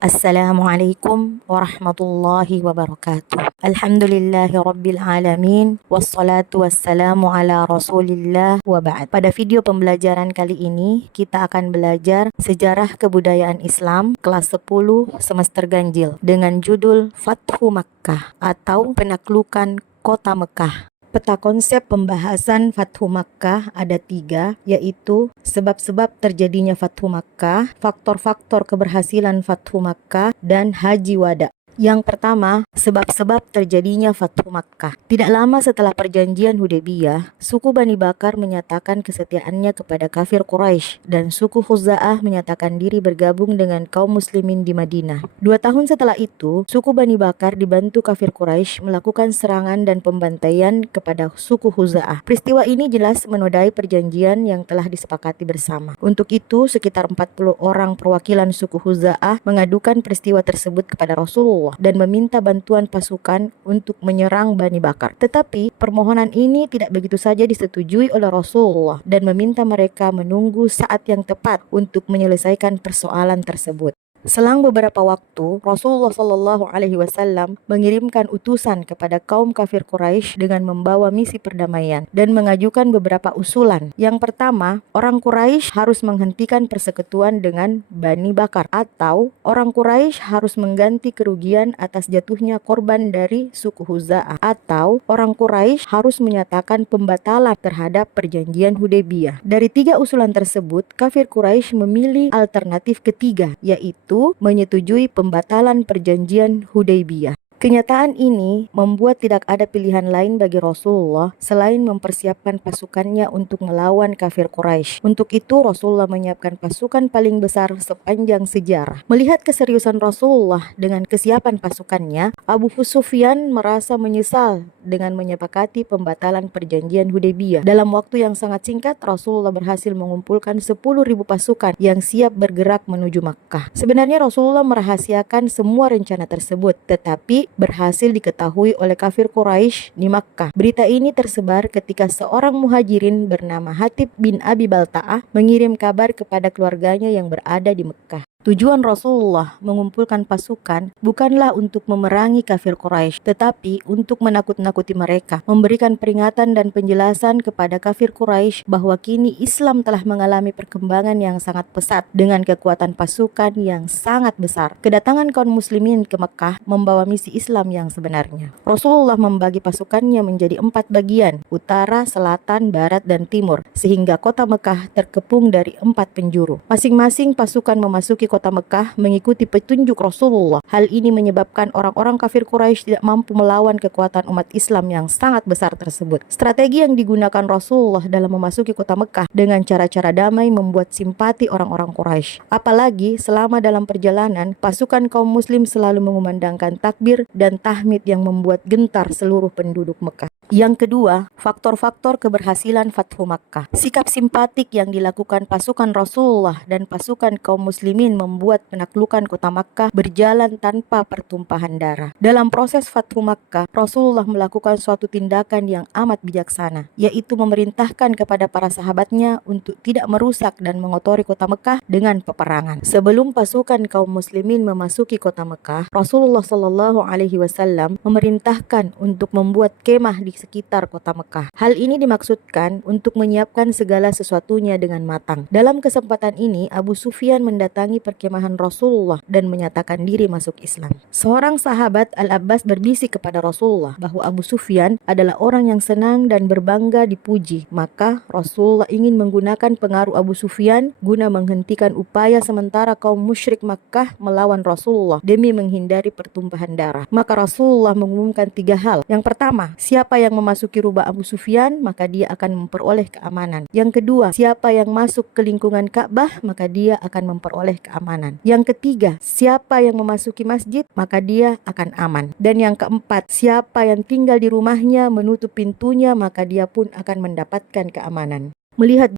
Assalamualaikum warahmatullahi wabarakatuh. Alhamdulillahi rabbil alamin. Wassalatu wassalamu ala rasulillah wa ba'd. Pada video pembelajaran kali ini, kita akan belajar sejarah kebudayaan Islam kelas 10 semester ganjil dengan judul Fathu Makkah atau penaklukan kota Mekah. Peta konsep pembahasan Fathu Makkah ada 3, yaitu sebab-sebab terjadinya Fathu Makkah, faktor-faktor keberhasilan Fathu Makkah, dan Haji Wada. Yang pertama, sebab-sebab terjadinya Fathu Makkah. Tidak lama setelah perjanjian Hudaybiyah, suku Bani Bakar menyatakan kesetiaannya kepada kafir Quraisy dan suku Khuza'ah menyatakan diri bergabung dengan kaum muslimin di Madinah. 2 tahun setelah itu, suku Bani Bakar dibantu kafir Quraisy melakukan serangan dan pembantaian kepada suku Khuza'ah. Peristiwa ini jelas menodai perjanjian yang telah disepakati bersama. Untuk itu, sekitar 40 orang perwakilan suku Khuza'ah mengadukan peristiwa tersebut kepada Rasulullah dan meminta bantuan pasukan untuk menyerang Bani Bakar. Tetapi permohonan ini tidak begitu saja disetujui oleh Rasulullah dan meminta mereka menunggu saat yang tepat untuk menyelesaikan persoalan tersebut. Selang beberapa waktu, Rasulullah Shallallahu Alaihi Wasallam mengirimkan utusan kepada kaum kafir Quraisy dengan membawa misi perdamaian dan mengajukan beberapa usulan. Yang pertama, orang Quraisy harus menghentikan persekutuan dengan Bani Bakar, atau orang Quraisy harus mengganti kerugian atas jatuhnya korban dari suku Khuza'ah, atau orang Quraisy harus menyatakan pembatalan terhadap perjanjian Hudaybiyah. Dari 3 usulan tersebut, kafir Quraisy memilih alternatif ketiga, yaitu menyetujui pembatalan perjanjian Hudaybiyah. Kenyataan ini membuat tidak ada pilihan lain bagi Rasulullah selain mempersiapkan pasukannya untuk melawan kafir Quraisy. Untuk itu Rasulullah menyiapkan pasukan paling besar sepanjang sejarah. Melihat keseriusan Rasulullah dengan kesiapan pasukannya, Abu Sufyan merasa menyesal dengan menyepakati pembatalan perjanjian Hudaybiyah. Dalam waktu yang sangat singkat, Rasulullah berhasil mengumpulkan 10.000 pasukan yang siap bergerak menuju Makkah. Sebenarnya Rasulullah merahasiakan semua rencana tersebut, tetapi berhasil diketahui oleh kafir Quraisy di Makkah. Berita ini tersebar ketika seorang muhajirin bernama Hatib bin Abi Balta'ah mengirim kabar kepada keluarganya yang berada di Makkah. Tujuan Rasulullah mengumpulkan pasukan bukanlah untuk memerangi kafir Quraisy, tetapi untuk menakut-nakuti mereka, memberikan peringatan dan penjelasan kepada kafir Quraisy bahwa kini Islam telah mengalami perkembangan yang sangat pesat dengan kekuatan pasukan yang sangat besar. Kedatangan kaum muslimin ke Mekah membawa misi Islam yang sebenarnya. Rasulullah membagi pasukannya menjadi 4 bagian, utara, selatan, barat, dan timur, sehingga kota Mekah terkepung dari 4 penjuru. Masing-masing pasukan memasuki kota Mekah mengikuti petunjuk Rasulullah. Hal ini menyebabkan orang-orang kafir Quraisy tidak mampu melawan kekuatan umat Islam yang sangat besar tersebut. Strategi yang digunakan Rasulullah dalam memasuki kota Mekah dengan cara-cara damai membuat simpati orang-orang Quraisy. Apalagi selama dalam perjalanan, pasukan kaum muslim selalu mengumandangkan takbir dan tahmid yang membuat gentar seluruh penduduk Mekah. Yang kedua, faktor-faktor keberhasilan Fathu Makkah. Sikap simpatik yang dilakukan pasukan Rasulullah dan pasukan kaum muslimin membuat penaklukan kota Makkah berjalan tanpa pertumpahan darah. Dalam proses Fathu Makkah, Rasulullah melakukan suatu tindakan yang amat bijaksana, yaitu memerintahkan kepada para sahabatnya untuk tidak merusak dan mengotori kota Makkah dengan peperangan. Sebelum pasukan kaum muslimin memasuki kota Makkah, Rasulullah Shallallahu Alaihi Wasallam memerintahkan untuk membuat kemah di sekitar kota Mekah. Hal ini dimaksudkan untuk menyiapkan segala sesuatunya dengan matang. Dalam kesempatan ini, Abu Sufyan mendatangi perkemahan Rasulullah dan menyatakan diri masuk Islam. Seorang sahabat Al-Abbas berbisik kepada Rasulullah bahwa Abu Sufyan adalah orang yang senang dan berbangga dipuji. Maka Rasulullah ingin menggunakan pengaruh Abu Sufyan guna menghentikan upaya sementara kaum musyrik Makkah melawan Rasulullah demi menghindari pertumpahan darah. Maka Rasulullah mengumumkan 3 hal. Yang pertama, siapa yang memasuki rumah Abu Sufyan, maka dia akan memperoleh keamanan. Yang kedua, siapa yang masuk ke lingkungan Ka'bah, maka dia akan memperoleh keamanan. Yang ketiga, siapa yang memasuki masjid, maka dia akan aman. Dan yang keempat, siapa yang tinggal di rumahnya menutup pintunya, maka dia pun akan mendapatkan keamanan. Melihat